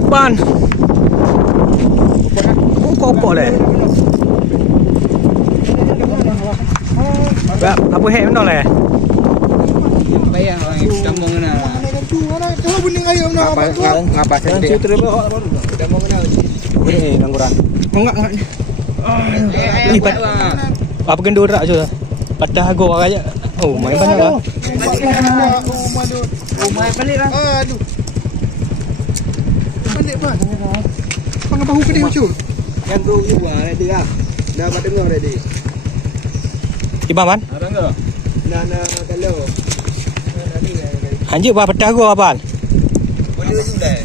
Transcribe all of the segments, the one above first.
depan. Kok leh. Apa hek mana leh? Bayang orang kampung mana? Kalau bening ayam nak Ngapa sih dia? Kampung mana? Ini ngangguran. Enggak. Lipat. Apa gendor tak je? Patah go aja. Oh, main banyak lah. Oh, main balik lah. Aduh. Balik bang. Pang bahu pedih cuy. Yang tu juga ready lah. Dah pada dengar ready. Ibang man? Ada enggak? Nah kalau. Anjir bah patah go apaan? Boleh sudah.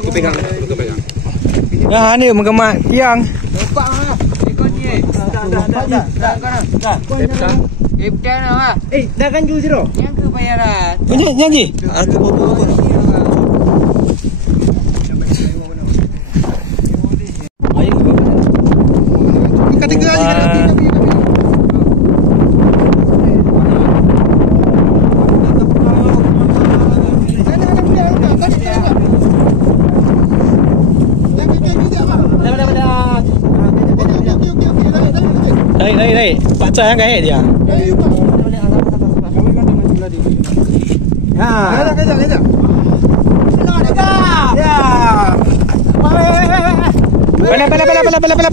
Aku pegang. Ya ni mengemak tiang. Nampak ah. Ikut ni. Dah. Ipten ah. Dah kan ju zero. Yang ke bayaran. Nyanyi. Aku foto. Ketiga aja kan. Đây. Bạn chơi cái hệ gì à? Kejar.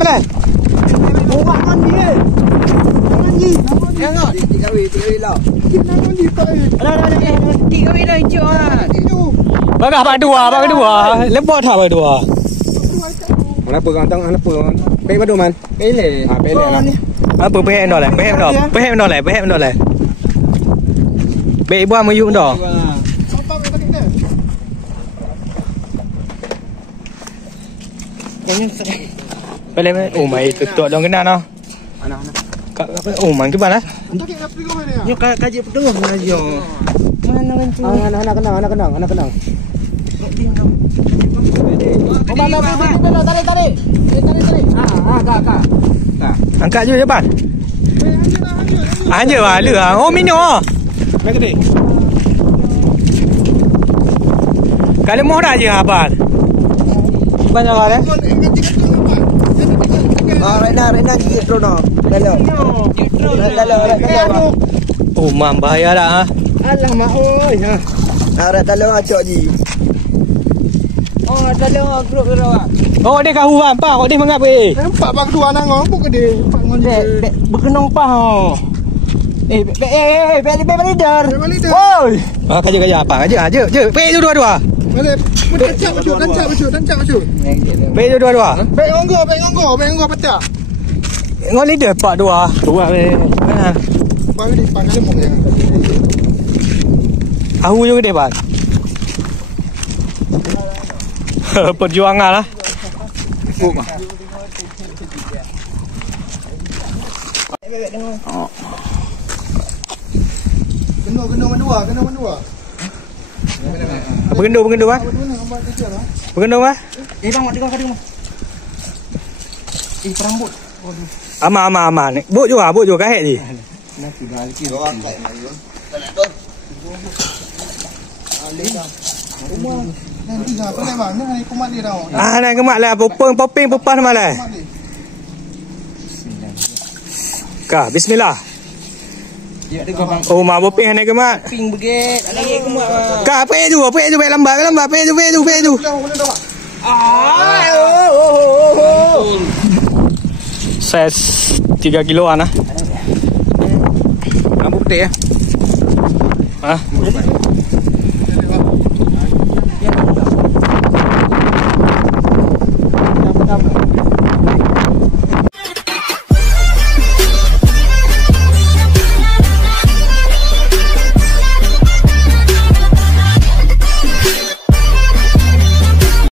Pelai. Buat kan dia. Tengok 3 wih lah. Jangan lipat. Ada 3 wih dah hijau ah. Bagah pak dua. Lebot tak pak dua. Kenapa gantang apa? Pei padu man. Pele. Pele lah. Apa pehek dah lah. Pehek dah lah. Be ibu amu dah. Apa balik dah? Pelai. Oh mai tutup dong kena noh. Anak-anak. Oh man ke mana? Tak kena pergi kau ni. Yo kaji peduh aja. Anak kenang. Tarik. Kak. Angkat je depan. Anjir lah lu ah. Oh minum ah. Mai gede. Kalau mau dah je apa? Banyak lah eh. Rena gitu no. Dalam. Oh mam bahaya dah ah. Alah mak oi ha. Arek dalam acok ji. Oh dalam grup rawak. Oh dia kau apa? Kau dia mengap eh. Nampak bang dua nangong pun gede. Pak ngon dia. Berkenong pah. Beli leader. Oi. Kerja apa? Kerja. Pe tu dua. Balik. Dancak baju. Pe tu dua. Baik ngonggo pecah. Ngau leader pak dua. Dua be. Mana? Pang lembong ya. Aku juga deh, Pak. Perjuangan lah. Kena mendua. Apa gendong ah? Bergendong ah? Bang, mak tengok. Perambut. Aman. Buk juga kahek ni. Nanti balik. Nanti dah pelai bang. Ni kumat dia dah. Nak kemak lah. Popeng pupas nama lah. Kah, bismillah. Ya, tengok bang. Oh, mak popeng nak kemak. Ping beget. Ada lagi kemak. Kah, pe tu baik lambat. Pe tu. Saiz 3 kiloan lah. Rambut putih ya. Hah?